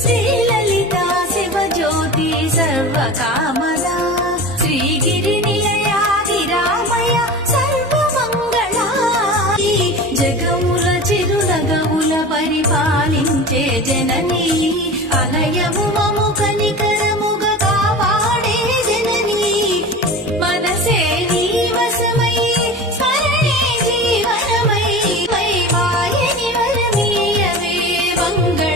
శ్రీలలితా శివజ్యోతి సర్వకామదా శ్రీగిరి నిలయాదిరామయ సర్వమంగళా జగముల చిరునగముల పరిపాలించే జననీ అలయము మము కనికరముగ కాపాడే జననీ మనసే నీ వశమై స్మరణే జీవనమై వైవాయని వరమీయవే మంగళ